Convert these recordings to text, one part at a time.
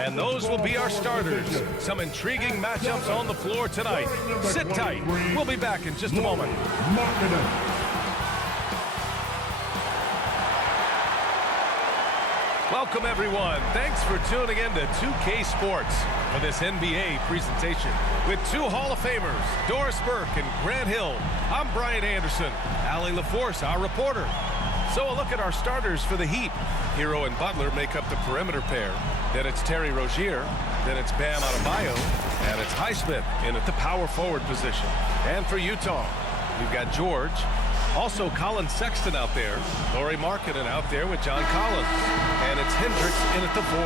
And those will be our starters. Some intriguing matchups on the floor tonight. Sit tight. We'll be back in just a moment. Welcome, everyone. Thanks for tuning in to 2K Sports for this NBA presentation with two Hall of Famers, Doris Burke and Grant Hill. I'm Brian Anderson. Allie LaForce, our reporter. So a look at our starters for the Heat. Hero and Butler make up the perimeter pair. Then it's Terry Rozier. Then it's Bam Adebayo. And it's Highsmith in at the power forward position. And for Utah, we've got George. Also Colin Sexton out there. Lauri Markkanen out there with John Collins. And it's Hendricks in at the 4.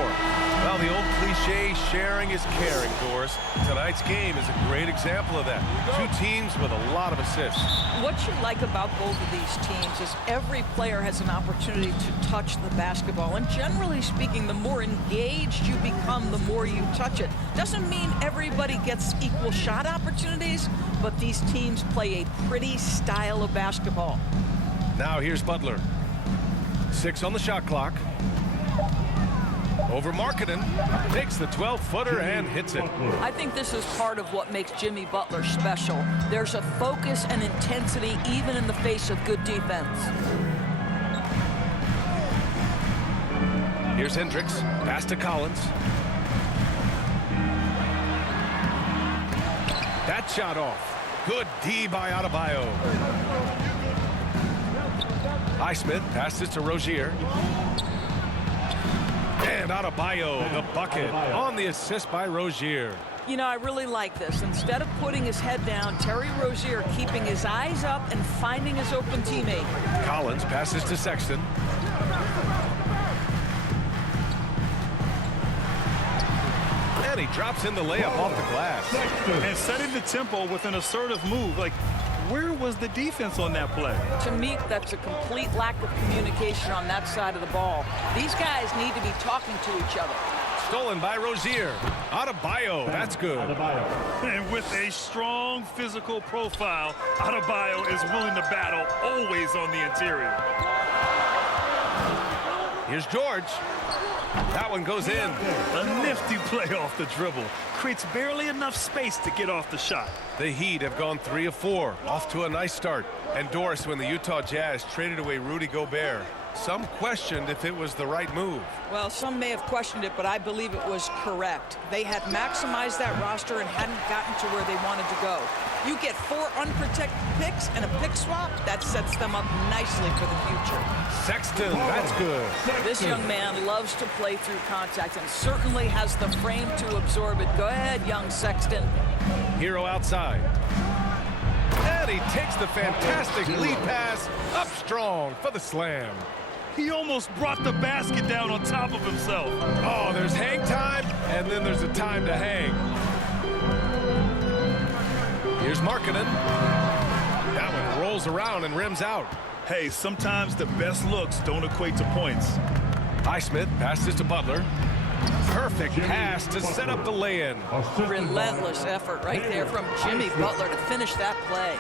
Well, the old cliche, sharing is caring, Doris. Tonight's game is a great example of that. Two teams with a lot of assists. What you like about both of these teams is every player has an opportunity to touch the basketball. And generally speaking, the more engaged you become, the more you touch it. Doesn't mean everybody gets equal shot opportunities, but these teams play a pretty style of basketball. Now here's Butler. 6 on the shot clock. Over Markkanen, takes the 12-footer and hits it. I think this is part of what makes Jimmy Butler special. There's a focus and intensity even in the face of good defense. Here's Hendricks, pass to Collins. That shot off. Good D by Adebayo. Highsmith passes to Rozier. And Adebayo, the bucket, on the assist by Rozier. You know, I really like this. Instead of putting his head down, Terry Rozier keeping his eyes up and finding his open teammate. Collins passes to Sexton. And he drops in the layup off the glass. And setting the tempo with an assertive move. Like, where was the defense on that play? To me, that's a complete lack of communication on that side of the ball. These guys need to be talking to each other. Stolen by Rozier. Adebayo, that's good. And with a strong physical profile, Adebayo is willing to battle, always on the interior. Here's George. That one goes in. A nifty play off the dribble. Creates barely enough space to get off the shot. The Heat have gone 3 of 4, off to a nice start. And Doris, when the Utah Jazz traded away Rudy Gobert, some questioned if it was the right move. Well, some may have questioned it, but I believe it was correct. They had maximized that roster and hadn't gotten to where they wanted to go. You get 4 unprotected picks and a pick swap, that sets them up nicely for the future. Sexton, that's good. This young man loves to play through contact and certainly has the frame to absorb it. Go ahead, young Sexton. Hero outside. And he takes the fantastic lead pass up strong for the slam. He almost brought the basket down on top of himself. Oh, there's hang time, and then there's a time to hang. Here's Markkanen. That one rolls around and rims out. Hey, sometimes the best looks don't equate to points. Highsmith passes to Butler. Perfect pass to set up the lay-in. Relentless effort right there from Jimmy Butler to finish that play.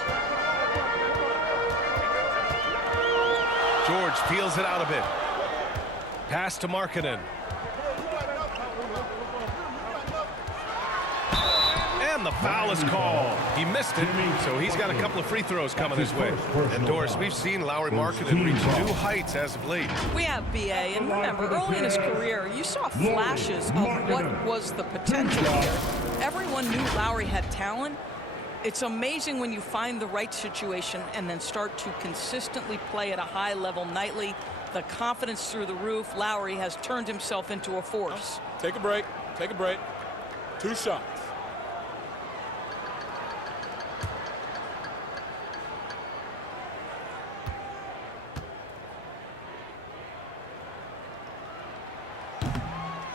George peels it out a bit. Pass to Markkanen. And the foul is called. He missed it, so he's got a couple of free throws coming his way. And Doris, we've seen Lauri Markkanen reach new heights as of late. We have BA, and remember, early in his career, you saw flashes of what was the potential here. Everyone knew Lauri had talent. It's amazing when you find the right situation and then start to consistently play at a high level nightly. The confidence through the roof. Lauri has turned himself into a force. Take a break. Take a break. 2 shots.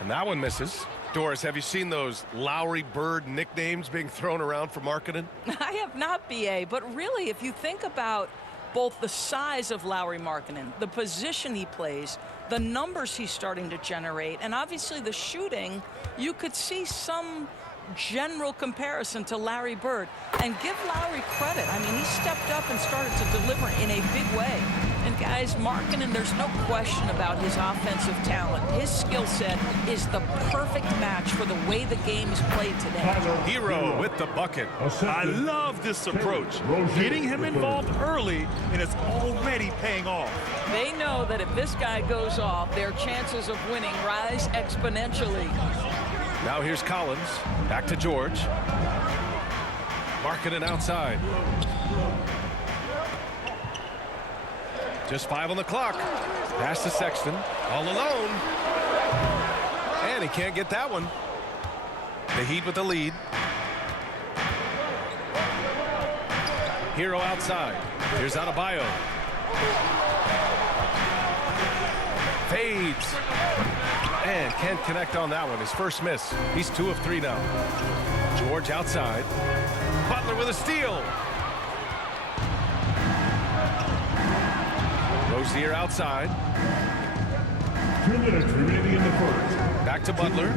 And that one misses. Doris, have you seen those Lowry Bird nicknames being thrown around for Markkanen? I have not, BA, but really, if you think about both the size of Lauri Markkanen, the position he plays, the numbers he's starting to generate, and obviously the shooting, you could see some general comparison to Larry Bird. And give Lowry credit. I mean, he stepped up and started to deliver in a big way. And Guys, Markkanen, there's no question about his offensive talent. His skill set is the perfect match for the way the game is played today. Hero with the bucket. I love this approach. Getting him involved early, and it's already paying off. They know that if this guy goes off, their chances of winning rise exponentially. Now here's Collins. Back to George. Markkanen outside. Just 5 on the clock. Pass to Sexton. All alone. And he can't get that one. The Heat with the lead. Hero outside. Here's Adebayo. Fades. And can't connect on that one. His first miss. He's 2 of 3 now. George outside. Butler with a steal. Rozier outside. 2 minutes remaining in the first. Back to Butler.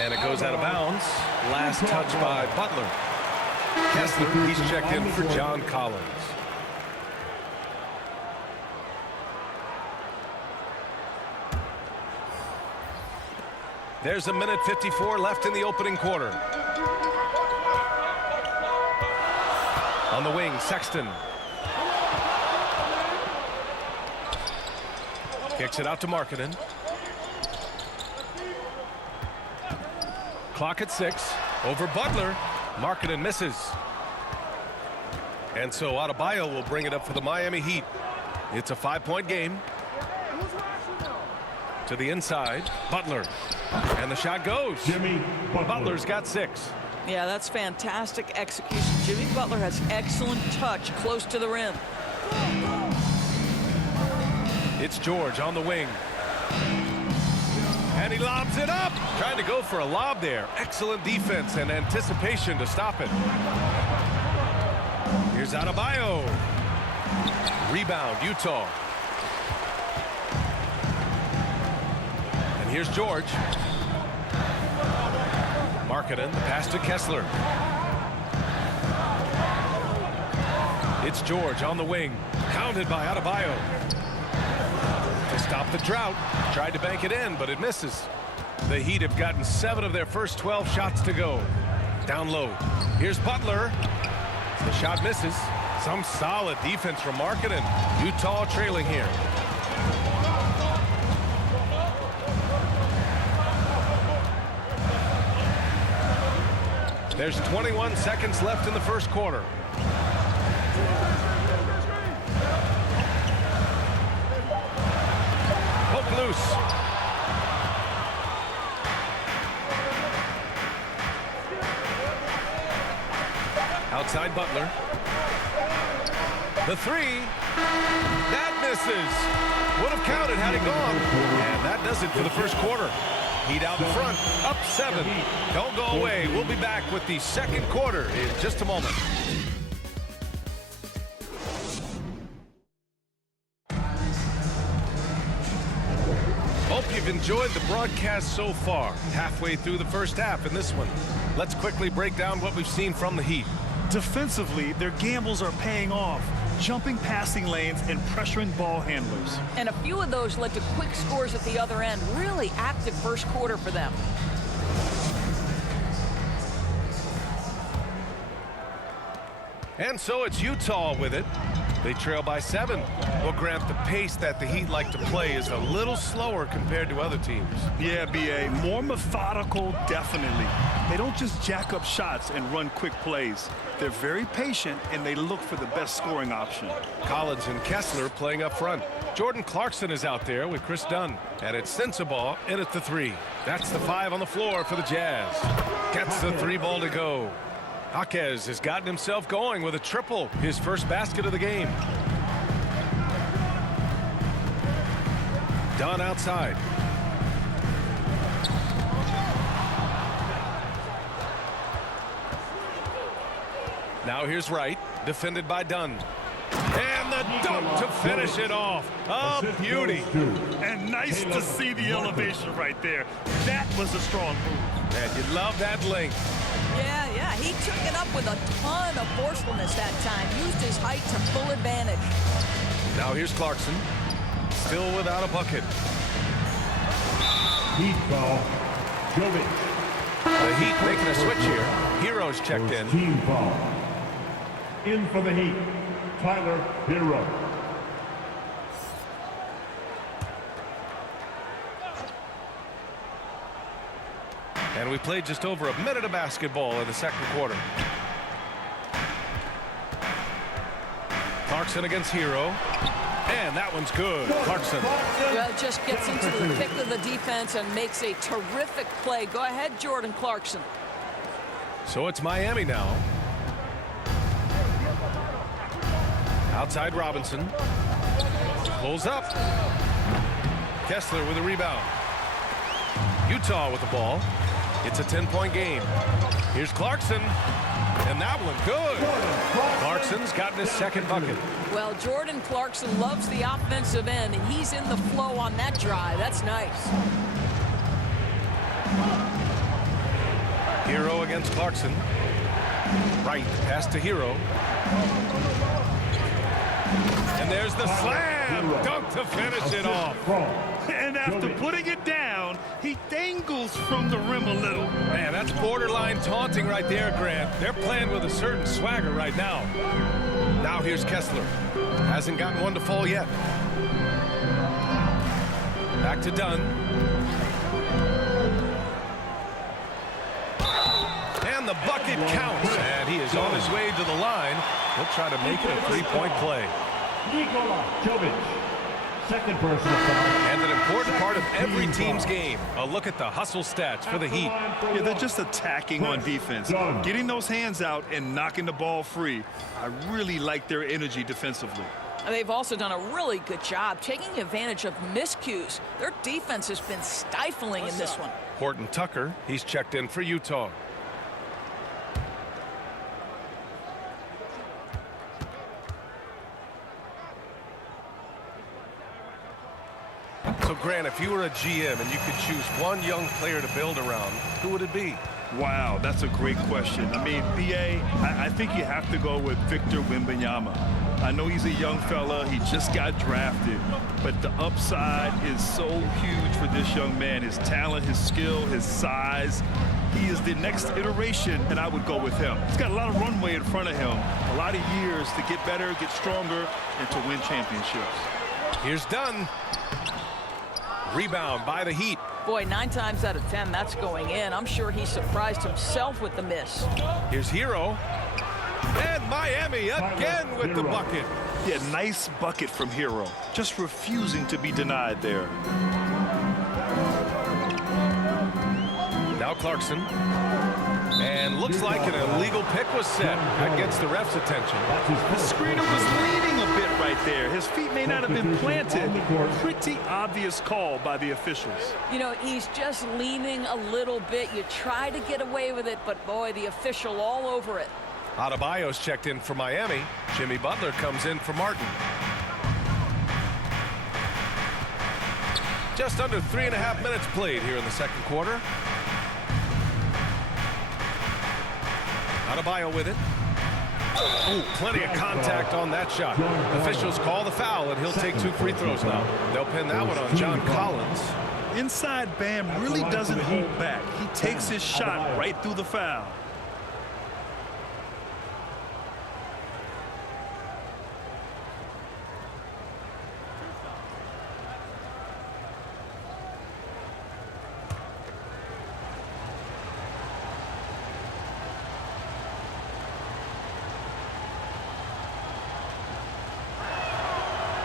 And it goes out of bounds. Last touch by Butler. Kessler, he's checked in for John Collins. There's a minute 54 left in the opening quarter. On the wing, Sexton. Kicks it out to Markkanen. Clock at 6. Over Butler. Markkanen misses. And so Adebayo will bring it up for the Miami Heat. It's a 5-point game. To the inside. Butler. And the shot goes. Jimmy Butler. Butler's got 6. Yeah, that's fantastic execution. Jimmy Butler has excellent touch close to the rim. It's George on the wing. And he lobs it up. Trying to go for a lob there. Excellent defense and anticipation to stop it. Here's Adebayo. Rebound, Utah. And here's George. Markkanen, the pass to Kessler. It's George on the wing. Counted by Adebayo. To stop the drought. Tried to bank it in, but it misses. The Heat have gotten 7 of their first 12 shots to go. Down low. Here's Butler. The shot misses. Some solid defense from Markkanen. Utah trailing here. There's 21 seconds left in the first quarter. Poke loose. Outside Butler. The 3. That misses. Would have counted had it gone. And that does it for the first quarter. Heat out in front, up 7. Don't go away. We'll be back with the second quarter in just a moment. Hope you've enjoyed the broadcast so far. Halfway through the first half in this one. Let's quickly break down what we've seen from the Heat. Defensively, their gambles are paying off, jumping passing lanes and pressuring ball handlers. And a few of those led to quick scores at the other end. Really active first quarter for them. And so it's Utah with it. They trail by 7. Well, Grant, the pace that the Heat like to play is a little slower compared to other teams. Yeah, B.A., more methodical, definitely. They don't just jack up shots and run quick plays. They're very patient, and they look for the best scoring option. Collins and Kessler playing up front. Jordan Clarkson is out there with Chris Dunn. And it's Sensabaugh in at the 3. That's the 5 on the floor for the Jazz. Gets the 3 ball to go. Jaquez has gotten himself going with a triple, his first basket of the game. Dunn outside. Now here's Wright, defended by Dunn. And the dunk to finish it off. A beauty. And nice to see the elevation right there. That was a strong move. And you love that length. Yeah, he took it up with a ton of forcefulness that time. Used his height to full advantage. Now here's Clarkson. Still without a bucket. Heat foul. Jovic. The Heat making a switch here. Hero's checked in. Team foul. In for the Heat, Tyler Hero. And we played just over a minute of basketball in the second quarter. Clarkson against Hero. And that one's good. Clarkson. Well, just gets into the thick of the defense and makes a terrific play. Go ahead, Jordan Clarkson. So it's Miami now. Outside Robinson. Pulls up. Kessler with a rebound. Utah with the ball. It's a 10-point game. Here's Clarkson. And that one good. Clarkson's gotten his second bucket. Well, Jordan Clarkson loves the offensive end, and he's in the flow on that drive. That's nice. Hero against Clarkson. Right, pass to Hero. And there's the slam. Dunk to finish it off. And after putting it down, he dangles from the rim a little. Man, that's borderline taunting right there, Grant. They're playing with a certain swagger right now. Now here's Kessler. Hasn't gotten one to fall yet. Back to Dunn. And the bucket counts. And he is on his way to the line. He'll try to make it a three-point play. Nikola Jovic. Second personal foul. And an important part of every team's game. A look at the hustle stats for the Heat. Yeah, they're just attacking on defense. Getting those hands out and knocking the ball free. I really like their energy defensively. They've also done a really good job taking advantage of miscues. Their defense has been stifling in this one. Horton Tucker, he's checked in for Utah. So, Grant, if you were a GM and you could choose one young player to build around, who would it be? Wow, that's a great question. I mean, B.A., I think you have to go with Victor Wembanyama. I know he's a young fella. He just got drafted. But the upside is so huge for this young man. His talent, his skill, his size. He is the next iteration, and I would go with him. He's got a lot of runway in front of him. A lot of years to get better, get stronger, and to win championships. Here's Dunn. Rebound by the Heat. Boy, 9 times out of 10, that's going in. I'm sure he surprised himself with the miss. Here's Hero. And Miami again with the bucket. Yeah, nice bucket from Hero. Just refusing to be denied there. Now Clarkson. And looks like an illegal pick was set. That gets the ref's attention. The screener was leaning a bit right there. His feet may not have been planted. Pretty obvious call by the officials. You know, he's just leaning a little bit. You try to get away with it, but boy, the official all over it. Adebayo's checked in for Miami. Jimmy Butler comes in for Martin. Just under 3.5 minutes played here in the second quarter. Adebayo with it. Ooh, plenty of contact on that shot. Officials call the foul, and he'll take 2 free throws now. They'll pin that one on John Collins. Inside Bam really doesn't hold back. He takes his shot right through the foul.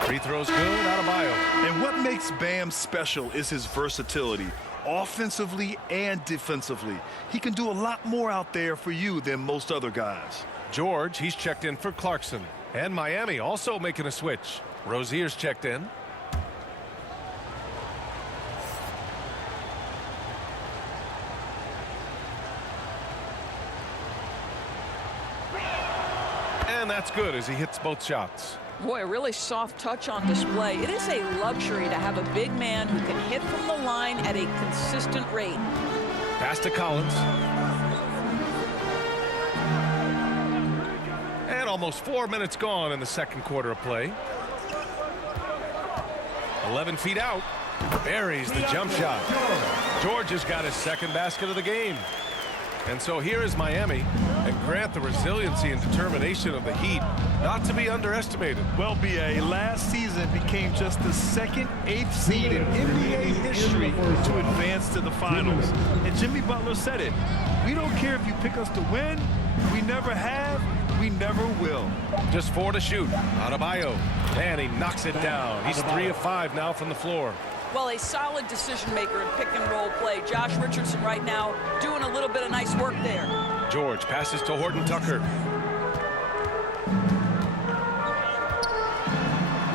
Free throws good, Adebayo. And what makes Bam special is his versatility, offensively and defensively. He can do a lot more out there for you than most other guys. George, he's checked in for Clarkson. And Miami also making a switch. Rozier's checked in. And that's good as he hits both shots. Boy, a really soft touch on display. It is a luxury to have a big man who can hit from the line at a consistent rate. Pass to Collins. And almost 4 minutes gone in the second quarter of play. 11 feet out. Buries the jump shot. George has got his second basket of the game. And so here is Miami. And Grant, the resiliency and determination of the Heat, not to be underestimated. Well, B.A., last season became just the second 8th seed in NBA history to advance to the finals. And Jimmy Butler said it. We don't care if you pick us to win. We never have. We never will. Just 4 to shoot. Adebayo. And he knocks it down. He's 3 of 5 now from the floor. Well, a solid decision maker in pick and roll play. Josh Richardson right now doing a little bit of nice work there. George passes to Horton Tucker.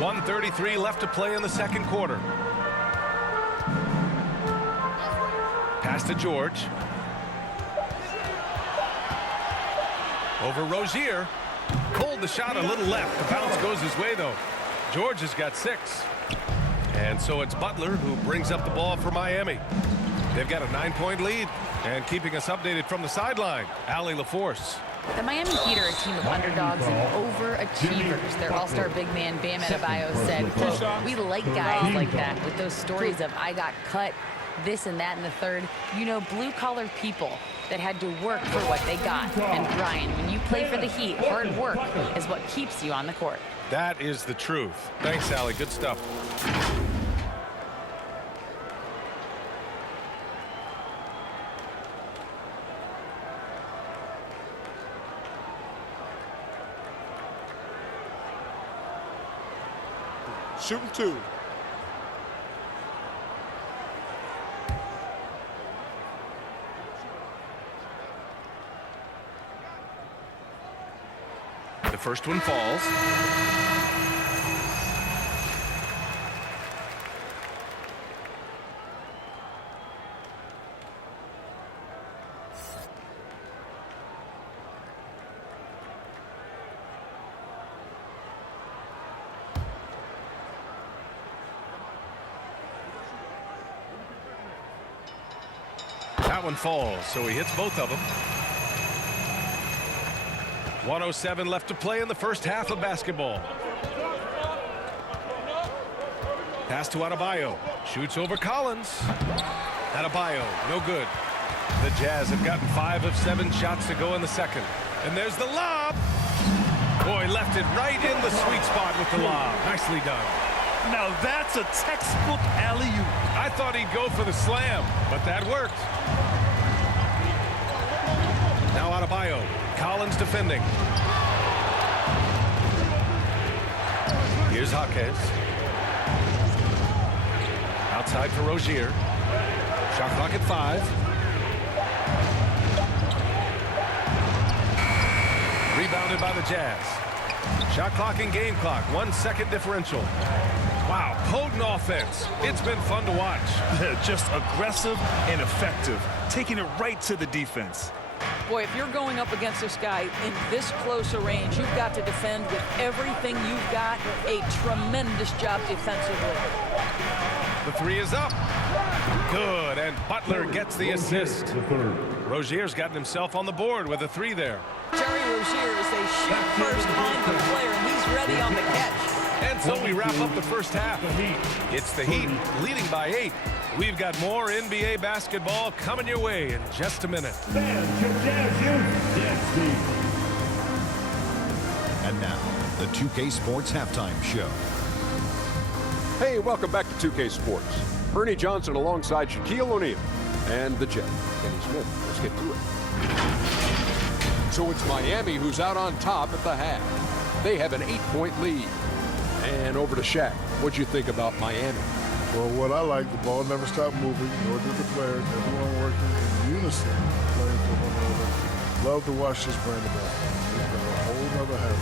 1:33 left to play in the second quarter. Pass to George. Over Rozier. Pulled the shot a little left. The bounce goes his way, though. George has got 6. And so it's Butler who brings up the ball for Miami. They've got a 9-point lead. And keeping us updated from the sideline, Allie LaForce. The Miami Heat are a team of underdogs and overachievers. Their all-star big man, Bam Adebayo, said, quote, "We like guys like that with those stories of I got cut, this and that in the third. You know, blue-collar people that had to work for what they got. And Brian, when you play for the Heat, hard work is what keeps you on the court." That is the truth. Thanks, Allie. Good stuff. Shooting 2. The first one falls. That one falls, so he hits both of them. 1:07 left to play in the first half of basketball. Pass to Adebayo. Shoots over Collins. Adebayo, no good. The Jazz have gotten 5 of 7 shots to go in the second. And there's the lob. Boy, left it right in the sweet spot with the lob. Nicely done. Now that's a textbook alley-oop. I thought he'd go for the slam, but that worked. Now Adebayo. Collins defending. Here's Jaquez. Outside for Rozier. Shot clock at 5. Rebounded by the Jazz. Shot clock and game clock. 1 second differential. Wow, potent offense. It's been fun to watch. Just aggressive and effective. Taking it right to the defense. Boy, if you're going up against this guy in this close a range, you've got to defend with everything you've got. A tremendous job defensively. The 3 is up. Good, and Butler gets the assist. Rozier's gotten himself on the board with a 3 there. Terry Rozier is a shoot-first kind of player, and he's ready on the catch. And so we wrap up the first half. It's the Heat leading by 8. We've got more NBA basketball coming your way in just a minute. And now, the 2K Sports Halftime Show. Hey, welcome back to 2K Sports. Ernie Johnson alongside Shaquille O'Neal and the Jet, Kenny Smith. Let's get to it. So it's Miami who's out on top at the half. They have an 8-point lead. And over to Shaq. What'd you think about Miami? Well, what I like, the ball never stopped moving, nor did the players. Everyone working in unison, playing for one another. Love to watch this brand of basketball. We've got a whole nother half.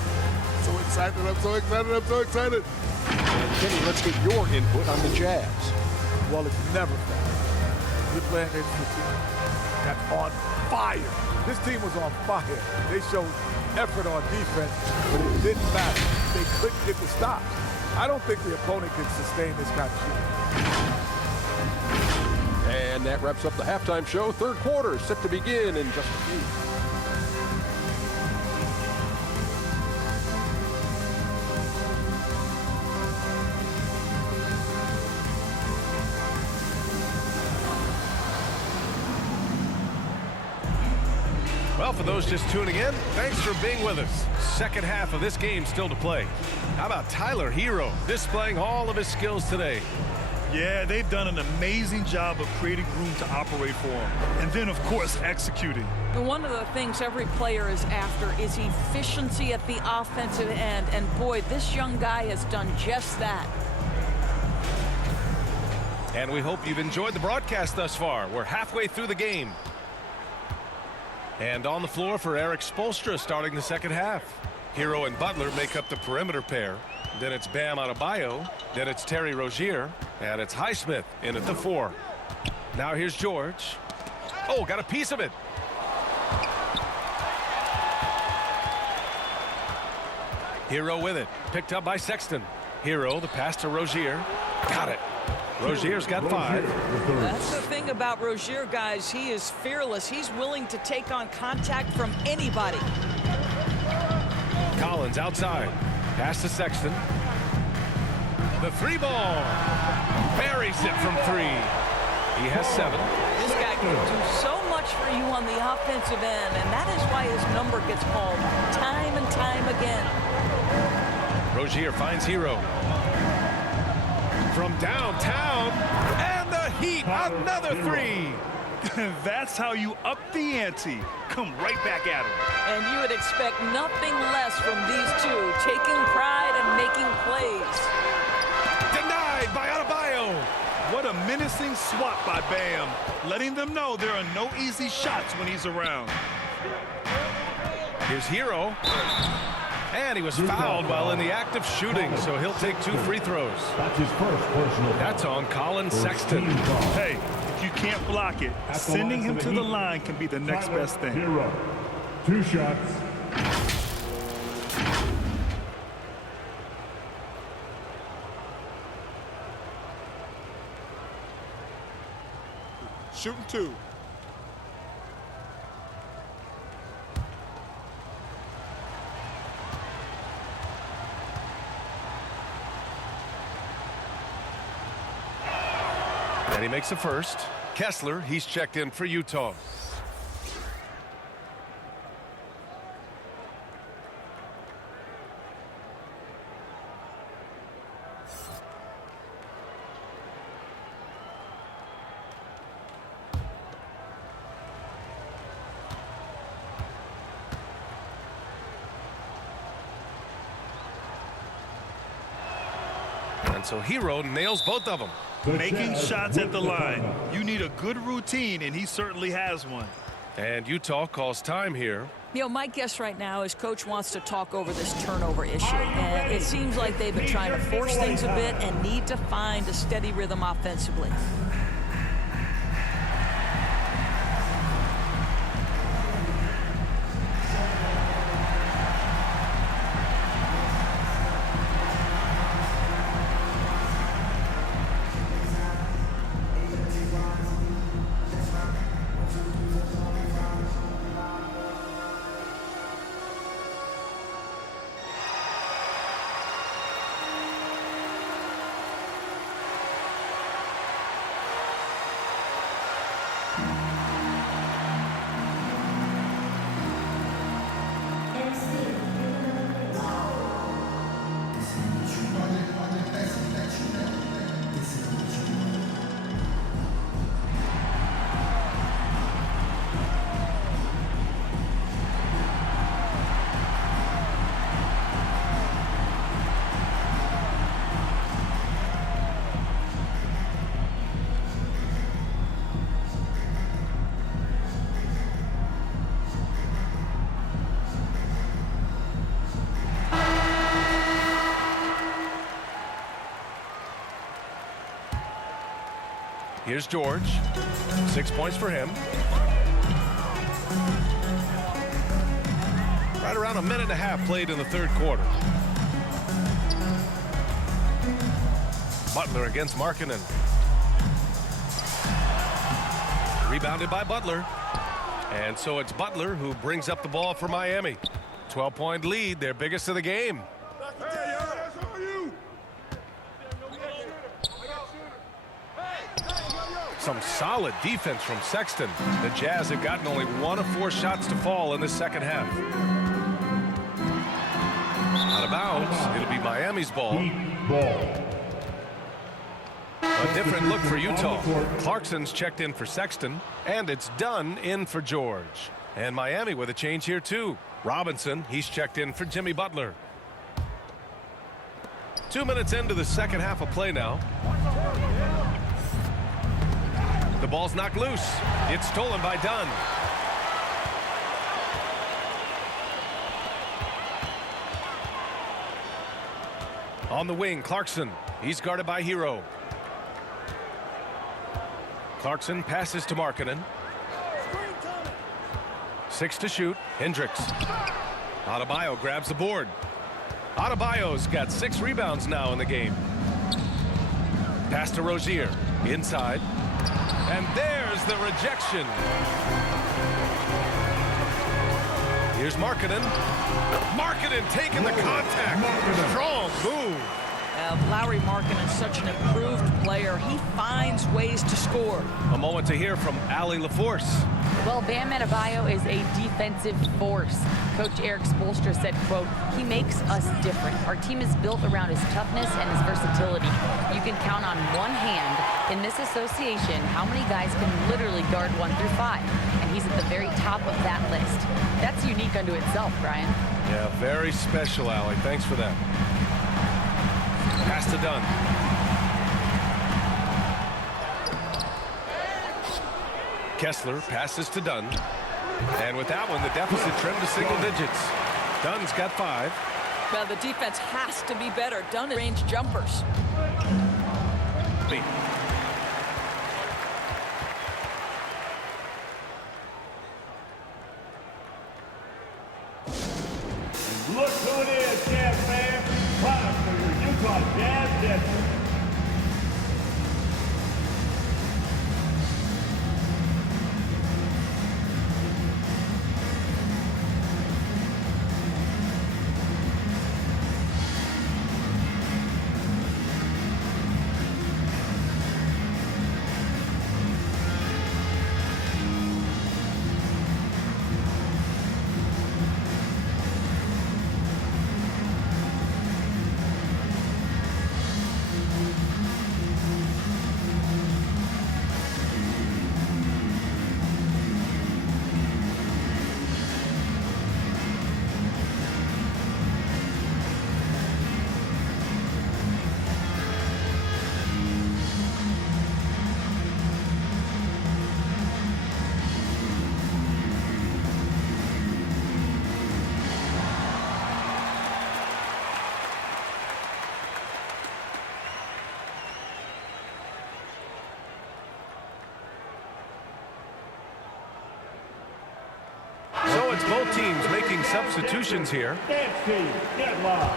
So excited, I'm so excited, I'm so excited. And Kenny, let's get your input on the Jazz. Well, it's never fast. You're playing against a team that's on fire. This team was on fire. They showed effort on defense, but it didn't matter. They couldn't get the stops. I don't think the opponent can sustain this kind of shooting. And that wraps up the halftime show. Third quarter is set to begin in just a few. Well, for those just tuning in, thanks for being with us. Second half of this game still to play. How about Tyler Herro displaying all of his skills today? Yeah, they've done an amazing job of creating room to operate for him. And then, of course, executing. And one of the things every player is after is efficiency at the offensive end. And boy, this young guy has done just that. And we hope you've enjoyed the broadcast thus far. We're halfway through the game. And on the floor for Erik Spoelstra starting the second half. Herro and Butler make up the perimeter pair. Then it's Bam Adebayo. Then it's Terry Rozier. And it's Highsmith in at the 4. Now here's George. Oh, got a piece of it. Herro with it. Picked up by Sexton. Herro, the pass to Rozier. Got it. Rozier's got 5. That's the thing about Rozier, guys. He is fearless. He's willing to take on contact from anybody. Collins outside. Pass to Sexton. The 3 ball. Buries it from 3. He has 7. This guy can do so much for you on the offensive end, and that is why his number gets called time and time again. Rozier finds Herro. From downtown, and the Heat, another 3. That's how you up the ante. Come right back at him. And you would expect nothing less from these two, taking pride and making plays. Denied by Adebayo. What a menacing swat by Bam, letting them know there are no easy shots when he's around. Here's Herro. And he was fouled while in the act of shooting, so he'll take 2 free throws. That's his first personal. That's on Colin Sexton. Hey, if you can't block it, sending him to the line can be the next best thing. Herro. 2 shots. Shooting 2. And he makes a first. Kessler, he's checked in for Utah. And so Herro nails both of them. Making shots at the line. You need a good routine, and he certainly has one. And Utah calls time here. You know, my guess right now is Coach wants to talk over this turnover issue. And it seems like they've been trying to force things a bit and need to find a steady rhythm offensively. Here's George. 6 points for him. Right around a minute and a half played in the third quarter. Butler against Markkanen. Rebounded by Butler. And so it's Butler who brings up the ball for Miami. 12-point lead, their biggest of the game. Some solid defense from Sexton. The Jazz have gotten only 1 of 4 shots to fall in the second half. Out of bounds. It'll be Miami's ball. A different look for Utah. Clarkson's checked in for Sexton, and it's Dunn in for George. And Miami with a change here too. Robinson, he's checked in for Jimmy Butler. 2 minutes into the second half of play now. The ball's knocked loose. It's stolen by Dunn. On the wing, Clarkson. He's guarded by Hero. Clarkson passes to Markkanen. 6 to shoot. Hendricks. Adebayo grabs the board. Adebayo's got 6 rebounds now in the game. Pass to Rozier. Inside. And there's the rejection. Here's Markkanen. Markkanen taking the contact. Strong move. Lauri Markkanen is such an improved player. He finds ways to score. A moment to hear from Allie LaForce. Well, Bam Adebayo is a defensive force. Coach Eric Spoelstra said, quote, "He makes us different. Our team is built around his toughness and his versatility. You can count on one hand in this association how many guys can literally guard 1 through 5. And he's at the very top of that list. That's unique unto itself, Brian." Yeah, very special, Allie. Thanks for that. Pass to Dunn. Kessler passes to Dunn. And with that one, the deficit trimmed to single digits. Dunn's got 5. Well, the defense has to be better. Dunn range jumpers. Look who it is, Jazz fans. Time for your Utah Jazz Desert. So it's both teams making substitutions here. Dance team, get live.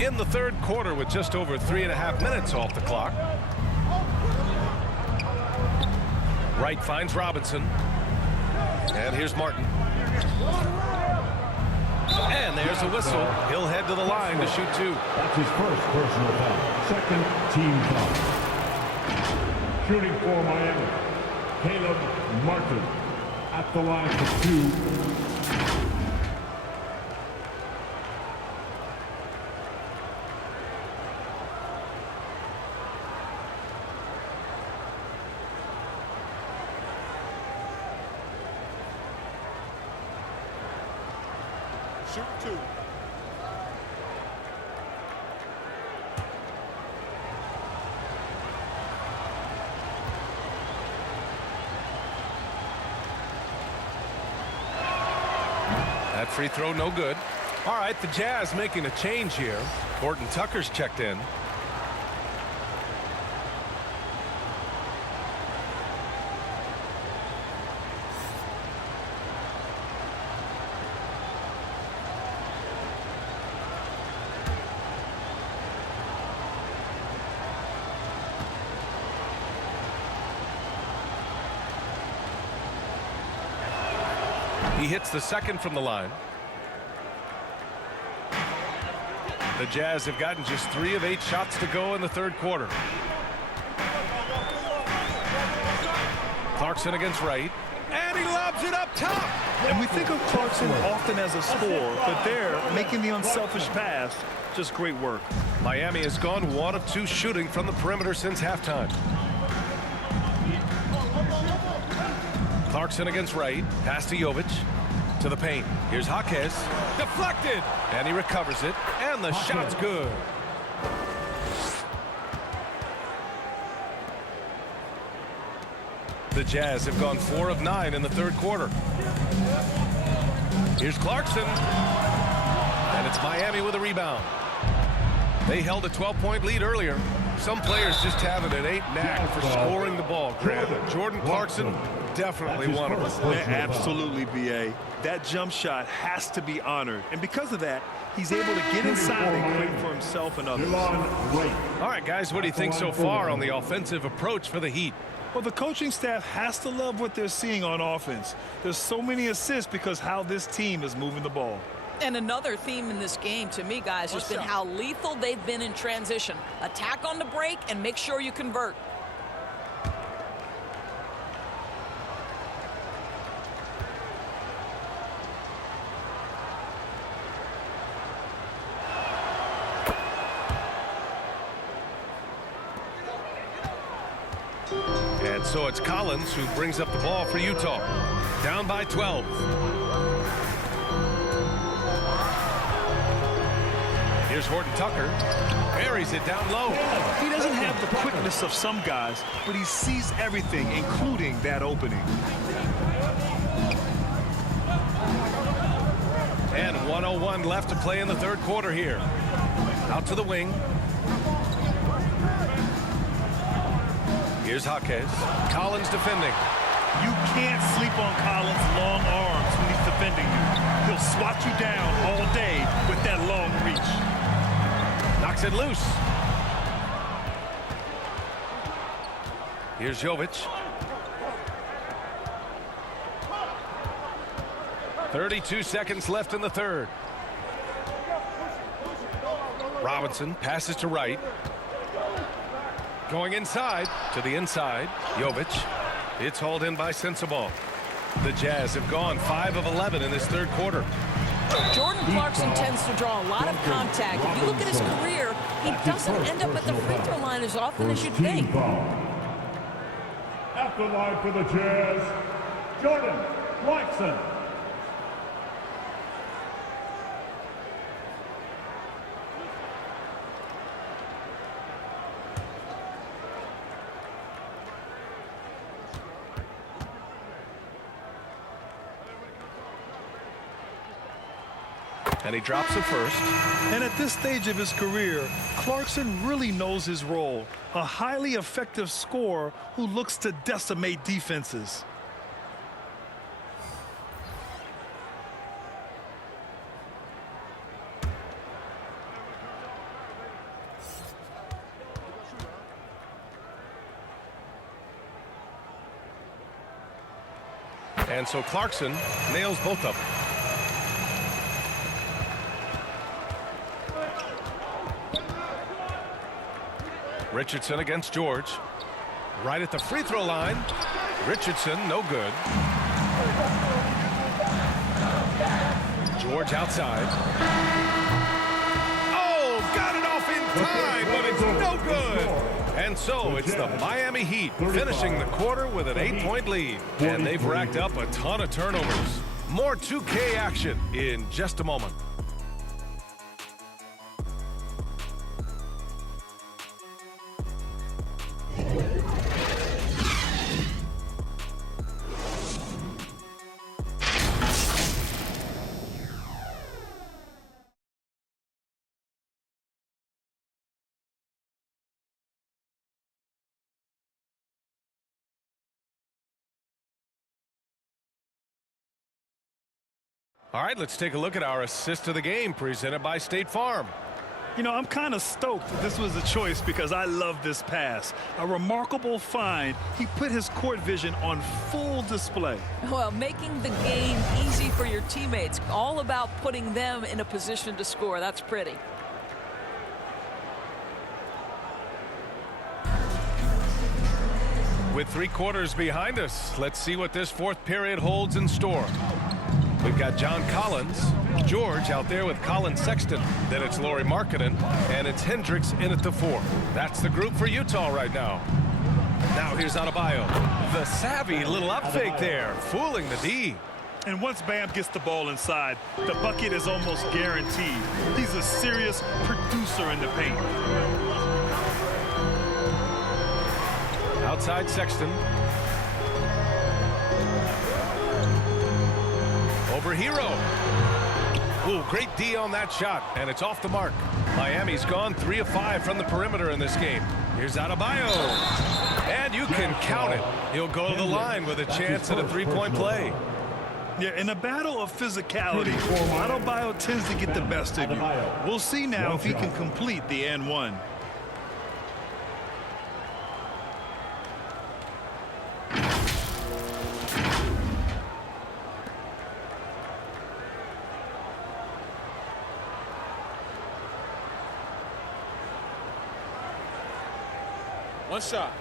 In the third quarter with just over 3.5 minutes off the clock. Wright finds Robinson. And here's Martin. And there's a whistle. He'll head to the line to shoot 2. That's his first personal foul. Second team foul. Shooting for Miami, Caleb Martin at the line for 2. Shoot 2. That free throw no good. All right, the Jazz making a change here. Horton Tucker's checked in. He hits the second from the line. The Jazz have gotten just 3 of 8 shots to go in the third quarter. Clarkson against Wright. And he lobs it up top. And we think of Clarkson often as a scorer, but there, making the unselfish pass, just great work. Miami has gone 1 of 2 shooting from the perimeter since halftime. Clarkson against Wright. Pass to Jovic. To the paint. Here's Jaquez. Deflected. And he recovers it. And the shot's good. The Jazz have gone 4 of 9 in the third quarter. Here's Clarkson. And it's Miami with a rebound. They held a 12-point lead earlier. Some players just have an innate knack for scoring the ball, Grant. Jordan Clarkson, definitely one of them. Absolutely, B.A. That jump shot has to be honored. And because of that, he's able to get inside and create for himself and others. All right, guys, what do you think so far on the offensive approach for the Heat? Well, the coaching staff has to love what they're seeing on offense. There's so many assists because how this team is moving the ball. And another theme in this game, to me, guys, has been how lethal they've been in transition. Attack on the break and make sure you convert. And so it's Collins who brings up the ball for Utah. Down by 12. Here's Horton Tucker. Buries it down low. He doesn't have the quickness of some guys, but he sees everything, including that opening. And 1:01 left to play in the third quarter here. Out to the wing. Here's Jaquez. Collins defending. You can't sleep on Collins' long arms when he's defending you. He'll swat you down all day with that long reach. Knocks it loose. Here's Jovic. 32 seconds left in the third. Robinson passes to Wright. Going inside, to the inside, Jovic. It's hauled in by Sensabaugh. The Jazz have gone 5 of 11 in this third quarter. Jordan Clarkson tends to draw a lot of contact. If you look at his career, he doesn't end up at the free throw line as often as you'd think. At the line for the Jazz, Jordan Clarkson. And he drops it first. And at this stage of his career, Clarkson really knows his role. A highly effective scorer who looks to decimate defenses. And so Clarkson nails both of them. Richardson against George. Right at the free throw line. Richardson, no good. George outside. Oh, got it off in time, but it's no good. And so it's the Miami Heat finishing the quarter with an 8-point lead. And they've racked up a ton of turnovers. More 2K action in just a moment. All right, let's take a look at our assist of the game presented by State Farm. You know, I'm kind of stoked that this was a choice because I love this pass. A remarkable find. He put his court vision on full display. Well, making the game easy for your teammates. All about putting them in a position to score. That's pretty. With 3 quarters behind us, let's see what this 4th period holds in store. We've got John Collins, George out there with Colin Sexton. Then it's Lauri Markkanen, and it's Hendricks in at the 4. That's the group for Utah right now. Now here's Adebayo. The savvy little up fake there, fooling the D. And once Bam gets the ball inside, the bucket is almost guaranteed. He's a serious producer in the paint. Outside Sexton. Over Hero. Ooh, great D on that shot, and it's off the mark. Miami's gone 3 of 5 from the perimeter in this game. Here's Adebayo. And you can count it. He'll go to the line with a chance at a 3-point play. Yeah, in a battle of physicality, Adebayo tends to get the best of you. We'll see now if he can complete the and one. One shot.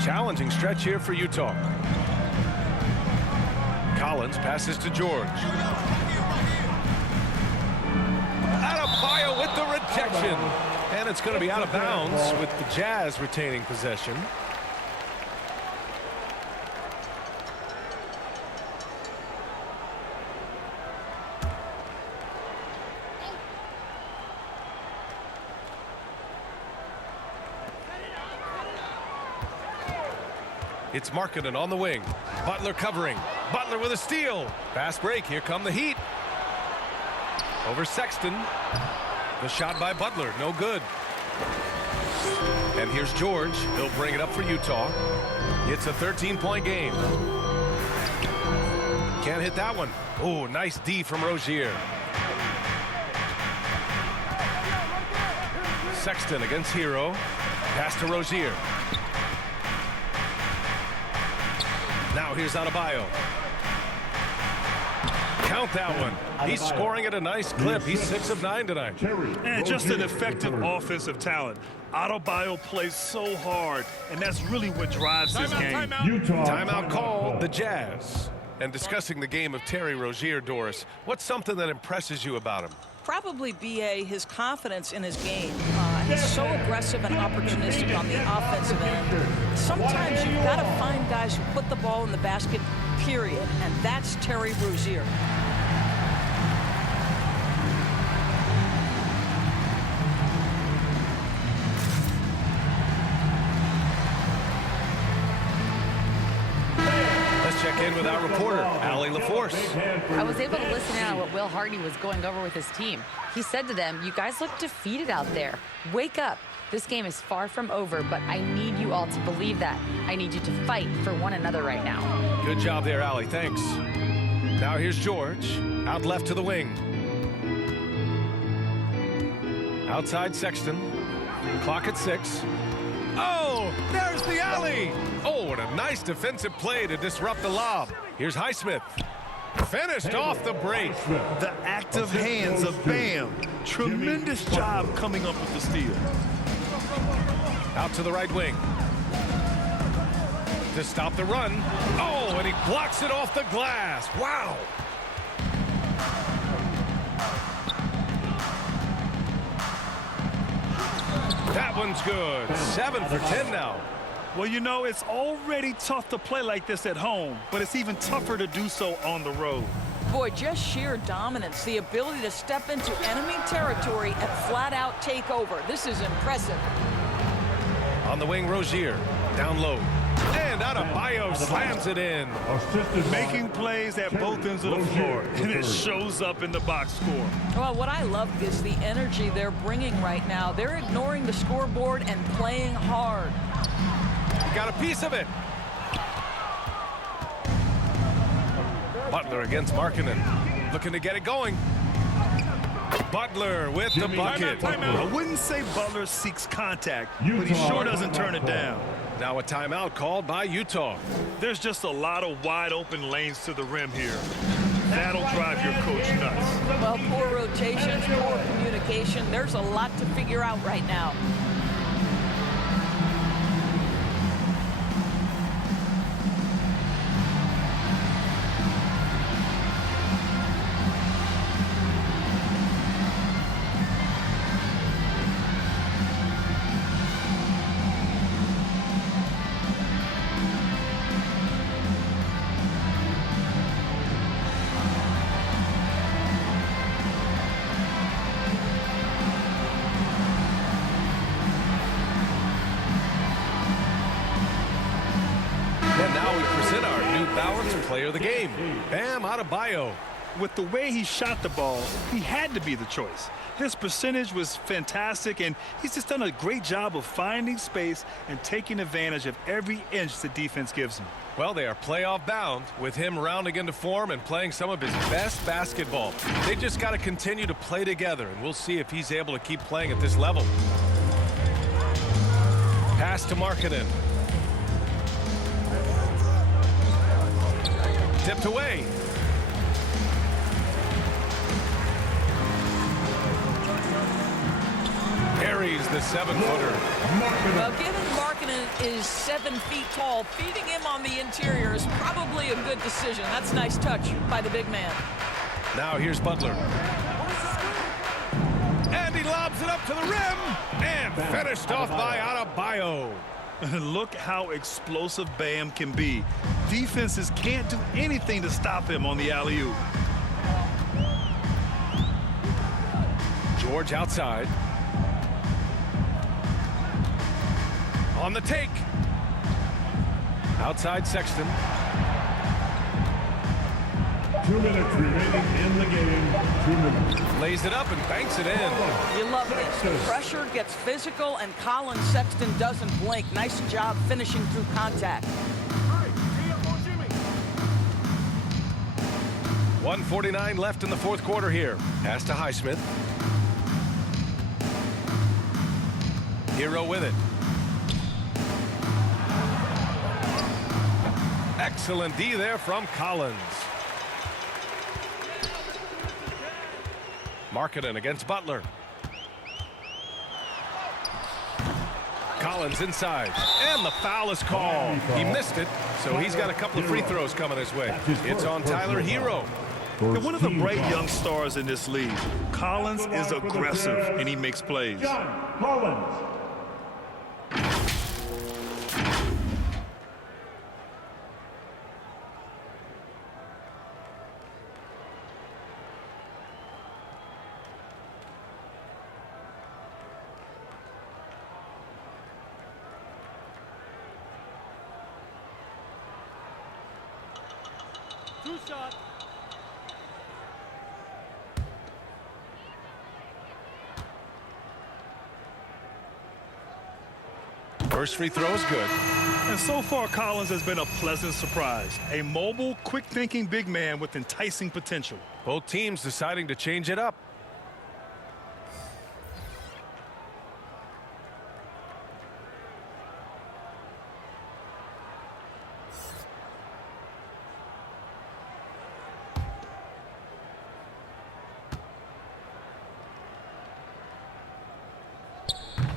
Challenging stretch here for Utah. Collins passes to George. Adebayo with the rejection. And it's going to be out of bounds with the Jazz retaining possession. It's Markkanen on the wing. Butler covering. Butler with a steal. Fast break. Here come the Heat. Over Sexton. The shot by Butler. No good. And here's George. He'll bring it up for Utah. It's a 13-point game. Can't hit that one. Oh, nice D from Rozier. Sexton against Hero. Pass to Rozier. Now here's Adebayo. Count that one. He's scoring at a nice clip. He's 6 of 9 tonight. And just an effective offensive talent. Adebayo plays so hard, and that's really what drives his game. Timeout called the Jazz. And discussing the game of Terry Rozier, Doris, what's something that impresses you about him? Probably BA, his confidence in his game. He's so aggressive and opportunistic on the offensive end. Sometimes you've got to find guys who put the ball in the basket, period. And that's Terry Rozier. Check in with our reporter, Allie LaForce. I was able to listen in on what Will Hardy was going over with his team. He said to them, "You guys look defeated out there. Wake up. This game is far from over, but I need you all to believe that. I need you to fight for one another right now." Good job there, Allie. Thanks. Now here's George. Out left to the wing. Outside Sexton. Clock at 6. Oh, there's the alley. Oh, what a nice defensive play to disrupt the lob. Here's Highsmith. Finished off the break. The active hands of Bam. Tremendous job coming up with the steal. Out to the right wing. To stop the run. Oh, and he blocks it off the glass. Wow. That one's good. 7 for 10 now. Well, you know, it's already tough to play like this at home, but it's even tougher to do so on the road. Boy, just sheer dominance, the ability to step into enemy territory and flat out take over. This is impressive. On the wing, Rozier. Down low. And Adebayo slams it in. Making plays at both ends of the floor, and it shows up in the box score. Well, what I love is the energy they're bringing right now. They're ignoring the scoreboard and playing hard. He got a piece of it. Butler against Markkanen. Looking to get it going. Butler with the bucket. I wouldn't say Butler seeks contact, but he sure doesn't turn it down. Now a timeout called by Utah. There's just a lot of wide open lanes to the rim here. That'll drive your coach nuts. Well, poor rotations, poor communication. There's a lot to figure out right now. And now we present our new Balanced Player of the Game, Bam Adebayo. With the way he shot the ball, he had to be the choice. His percentage was fantastic, and he's just done a great job of finding space and taking advantage of every inch the defense gives him. Well, they are playoff bound with him rounding into form and playing some of his best basketball. They just got to continue to play together, and we'll see if he's able to keep playing at this level. Pass to Markkanen. Tipped away. Carries the 7-footer. Well, given Markkanen is 7 feet tall, feeding him on the interior is probably a good decision. That's a nice touch by the big man. Now here's Butler. And he lobs it up to the rim. And finished off by Adebayo. Look how explosive Bam can be. Defenses can't do anything to stop him on the alley-oop. George outside. On the take. Outside Sexton. 2 minutes remaining in the game. 2 minutes. Lays it up and banks it in. You love this. The pressure gets physical, and Colin Sexton doesn't blink. Nice job finishing through contact. 1:49 left in the fourth quarter here. Pass to Highsmith. Hero with it. Excellent D there from Collins. Markkanen against Butler. Collins inside, and the foul is called. He missed it, so he's got a couple of free throws coming his way. It's on Tyler Hero. They're one of the bright young stars in this league. Collins is aggressive, and he makes plays. John Collins. First free throw is good. And so far, Collins has been a pleasant surprise. A mobile, quick-thinking big man with enticing potential. Both teams deciding to change it up.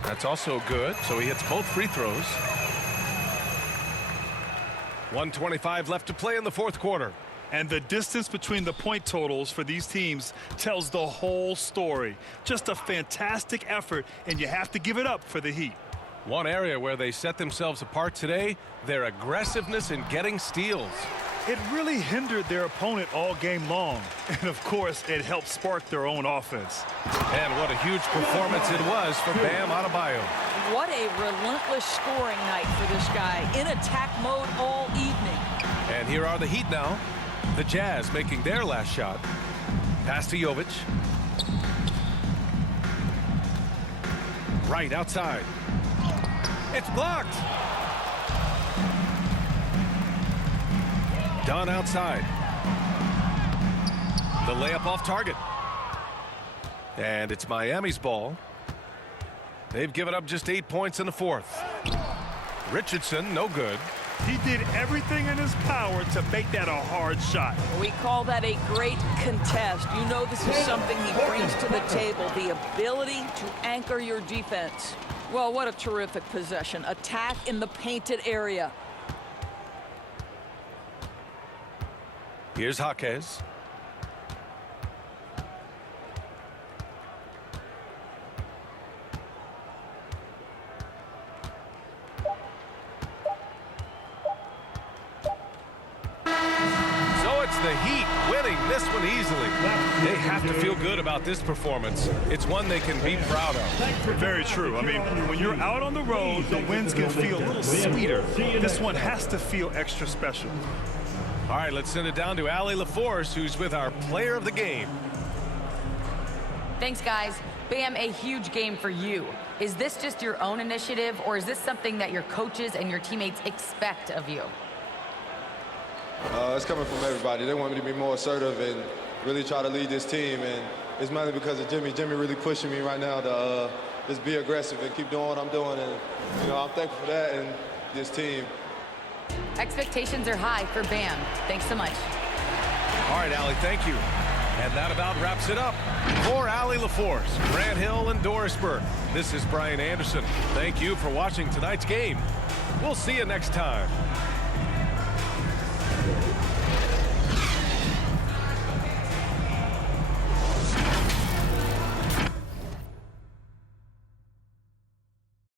That's also good, so he hits both free throws. 1:25 left to play in the fourth quarter. And the distance between the point totals for these teams tells the whole story. Just a fantastic effort, and you have to give it up for the Heat. One area where they set themselves apart today, their aggressiveness in getting steals. It really hindered their opponent all game long. And, of course, it helped spark their own offense. And what a huge performance it was for Bam Adebayo. What a relentless scoring night for this guy. In attack mode all evening. And here are the Heat now. The Jazz making their last shot. Pass to Jovic. Right outside. It's blocked. Dunn outside. The layup off target. And it's Miami's ball. They've given up just 8 points in the fourth. Richardson, no good. He did everything in his power to make that a hard shot. We call that a great contest. You know this is something he brings to the table, the ability to anchor your defense. Well, what a terrific possession. Attack in the painted area. Here's Jaquez. So it's the Heat winning this one easily. They have to feel good about this performance. It's one they can be proud of. Very true. I mean, when you're out on the road, the wins can feel a little sweeter. This one has to feel extra special. All right, let's send it down to Allie LaForce, who's with our player of the game. Thanks, guys. Bam, a huge game for you. Is this just your own initiative, or is this something that your coaches and your teammates expect of you? It's coming from everybody. They want me to be more assertive and really try to lead this team, and it's mainly because of Jimmy. Jimmy really pushing me right now to just be aggressive and keep doing what I'm doing, and you know, I'm thankful for that and this team. Expectations are high for Bam. Thanks so much. All right, Allie, thank you. And that about wraps it up. For Allie LaForce, Grant Hill, and Doris Burke, this is Brian Anderson. Thank you for watching tonight's game. We'll see you next time.